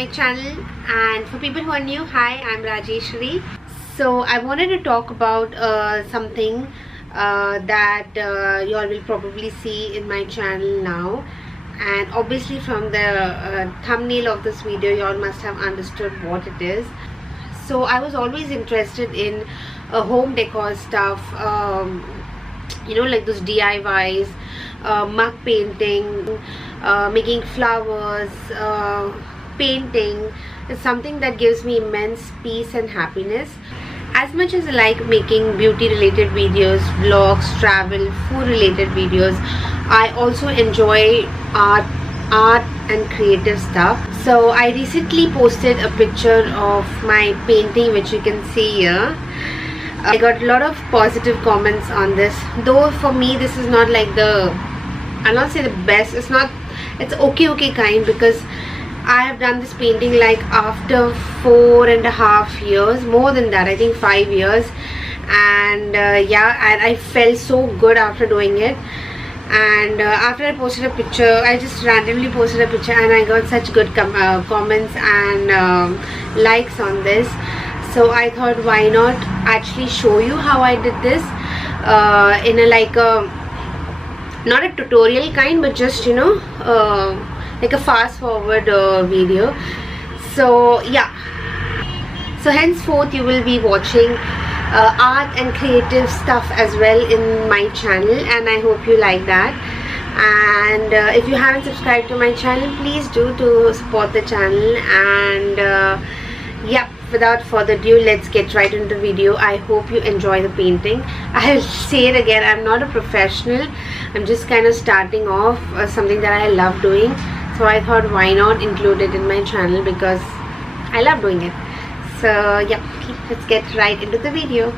my channel, and for people who are new, hi, I'm Rajeshri. So I wanted to talk about something that you all will probably see in my channel now, and obviously from the thumbnail of this video you all must have understood what it is. So I was always interested in home decor stuff, like those DIYs, mug painting, making flowers, painting is something that gives me immense peace and happiness. As much as I like making beauty related videos, vlogs, travel, food related videos, I also enjoy art and creative stuff. So I recently posted a picture of my painting, which you can see here. I got a lot of positive comments on this, though for me this is not like I'll not say the best, it's okay kind, because I have done this painting like after 4.5 years, more than that, I think 5 years, and and I felt so good after doing it. And after I posted a picture, I just randomly posted a picture and I got such good comments and likes on this. So I thought, why not actually show you how I did this in a not a tutorial kind, but just like a fast forward video. So yeah, so henceforth you will be watching art and creative stuff as well in my channel, and I hope you like that. And if you haven't subscribed to my channel, please do to support the channel. And without further ado, let's get right into the video. I hope you enjoy the painting. I'll say it again, I'm not a professional, I'm just kind of starting off something that I love doing. So I thought, why not include it in my channel, because I love doing it. So yeah, let's get right into the video.